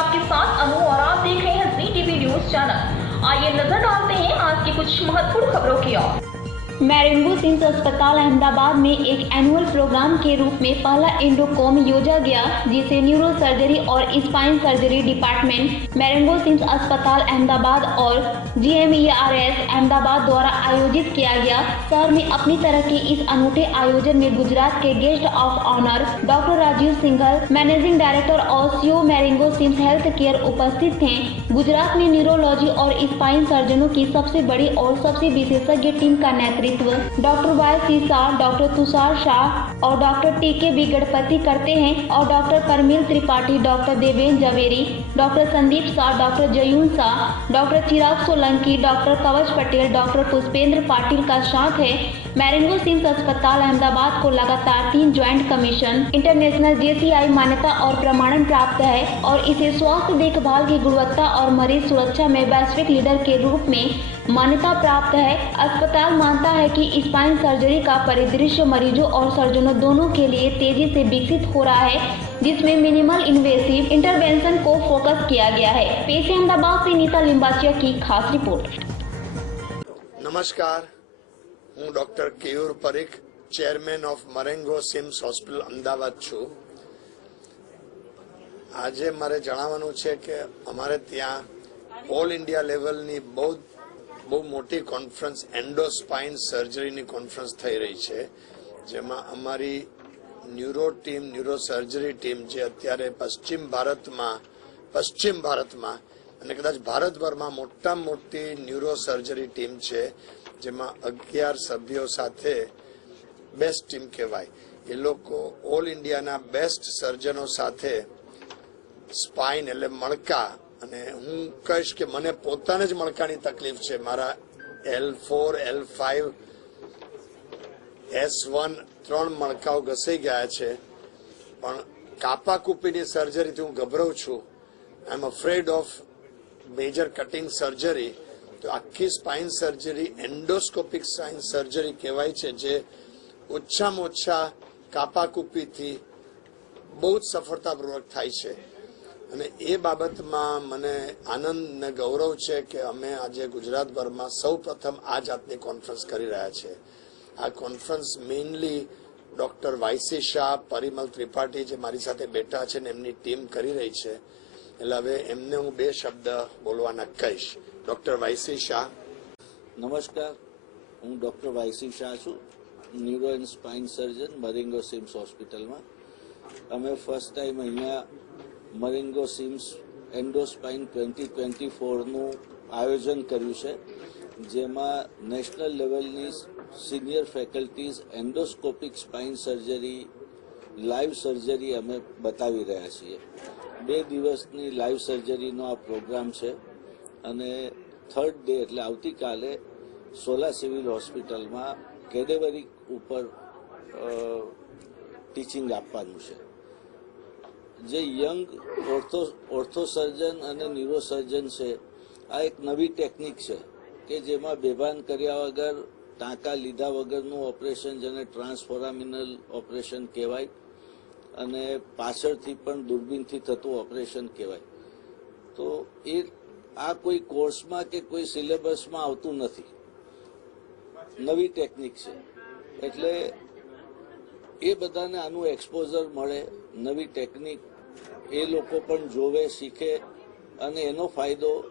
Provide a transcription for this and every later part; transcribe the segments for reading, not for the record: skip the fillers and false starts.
आपके साथ अनु और आप देख रहे हैं जी टीवी न्यूज चैनल। आइए नजर डालते हैं आज की कुछ महत्वपूर्ण खबरों की ओर। मैरेंगो सिम्स अस्पताल अहमदाबाद में एक एनुअल प्रोग्राम के रूप में पहला एंडोकॉम योजा गया, जिसे न्यूरो सर्जरी और स्पाइन सर्जरी डिपार्टमेंट मैरेंगो सिम्स अस्पताल अहमदाबाद और GMERS अहमदाबाद द्वारा आयोजित किया गया। शहर में अपनी तरह के इस अनूठे आयोजन में गुजरात के guest of honour doctor Rajiv Singhal, managing director और CEO Marengo CIMS health care उपस्थित थे। गुजरात में न्यूरोलॉजी और स्पाइन सर्जनों की सबसे बड़ी और सबसे विशेषज्ञ टीम का नेतृत्व doctor YC Shah, doctor Tushar Shah और डॉक्टर TKB गणपति करते हैं और doctor Parmil Tripathi, doctor Devendra Javeri, doctor Sandeep Shah, doctor Jayun Shah, doctor Chirag Solanki, doctor Kavach Patel, doctor Pushpendra Patil का साथ है। मैरेंगो सिम्स अस्पताल अहमदाबाद को लगातार 3 ज्वाइंट कमीशन इंटरनेशनल JCI मान्यता और प्रमाणन प्राप्त है और इसे स्वास्थ्य देखभाल की गुणवत्ता और मरीज सुरक्षा में वैश्विक लीडर के रूप में मान्यता प्राप्त है। अस्पताल मानता है कि स्पाइन सर्जरी का परिदृश्य मरीजों और सर्जनों दोनों के लिए तेजी से विकसित हो रहा है, जिसमें मिनिमल इन्वेसिव इंटरवेंशन को फोकस किया गया है। पेश है अहमदाबाद से नीता लिंबाचिया की खास रिपोर्ट। नमस्कार, હું doctor Keyur Parikh, chairman of Marengo CIMS hospital Ahmedabad છું। આજે મારે જણાવવાનું છે કે અમારે ત્યાં ઓલ ઇન્ડિયા લેવલની બહુ મોટી કોન્ફરન્સ એન્ડોસ્પાઇન સર્જરીની કોન્ફરન્સ થઈ રહી છે, જેમાં અમારી ન્યુરો સર્જરી ટીમ જે અત્યારે પશ્ચિમ ભારતમાં અને કદાચ ભારતભરમાં મોટામાં મોટી ન્યુરો સર્જરી ટીમ છે, જેમાં 11 સભ્યો સાથે બેસ્ટ ટીમ કહેવાય। એ લોકો ઓલ ઇન્ડિયાના બેસ્ટ સર્જનો સાથે સ્પાઇન એટલે મણકા, અને હું કહીશ કે મને પોતાને જ મણકાની તકલીફ છે। મારા L4, L5, S1 3 મણકાઓ ઘસાઈ ગયા છે, પણ કાપાકૂપીની સર્જરીથી હું ગભરાઉં છું। I am afraid of major cutting surgery. તો આખી spine surgery endoscopic spine surgery કહેવાય છે, જે ઓછામાં ઓછા કાપાકૂપીથી બહુ જ સફળતાપૂર્વક થાય છે। અને એ બાબતમાં મને આનંદ ને ગૌરવ છે કે અમે આજે ગુજરાતભરમાં સૌ પ્રથમ આ જાતની કોન્ફરન્સ કરી રહ્યા છે। આ conference mainly doctor YC Shah, Parimal Tripathi જે મારી સાથે બેઠા છે ને એમની ટીમ કરી રહી છે। એટલે હવે એમને હું 2 શબ્દ બોલવાના કહીશ। Doctor YC Shah. નમસ્કાર, હું ડૉક્ટર YC શાહ છું, neuro and spine surgeon Marengo CIMS હોસ્પિટલમાં। અમે ફર્સ્ટ ટાઈમ અહીંયા મરેંગો સિમ્સ એન્ડોસ્પાઇન 2024નું આયોજન કર્યું છે, જેમાં નેશનલ લેવલની senior faculties endoscopic spine surgery, live surgery અમે બતાવી રહ્યા છીએ। 2 દિવસની લાઈવ સર્જરીનો આ પ્રોગ્રામ છે અને 3rd ડે એટલે આવતીકાલે સોલા સિવિલ હોસ્પિટલમાં કેડેવરી ઉપર ટીચિંગ આપવાનું છે। જે યંગ ઓર્થો સર્જન અને ન્યુરોસર્જન છે, આ એક નવી ટેકનિક છે કે જેમાં બેભાન કર્યા વગર, ટાંકા લીધા વગરનું ઓપરેશન, જેને ટ્રાન્સફોરામિનલ ઓપરેશન કહેવાય, અને પાછળથી પણ દૂરબીનથી થતું ઓપરેશન કહેવાય। તો આ કોઈ કોર્સમાં કે કોઈ સિલેબસમાં આવતું નથી, નવી ટેકનિક છે। એટલે એ બધાને આનું એક્સપોઝર મળે, નવી ટેકનિક એ લોકો પણ જોવે, શીખે અને એનો ફાયદો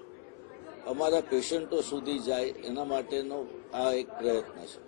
અમારા પેશન્ટો સુધી જાય, એના માટેનો આ એક પ્રયત્ન છે।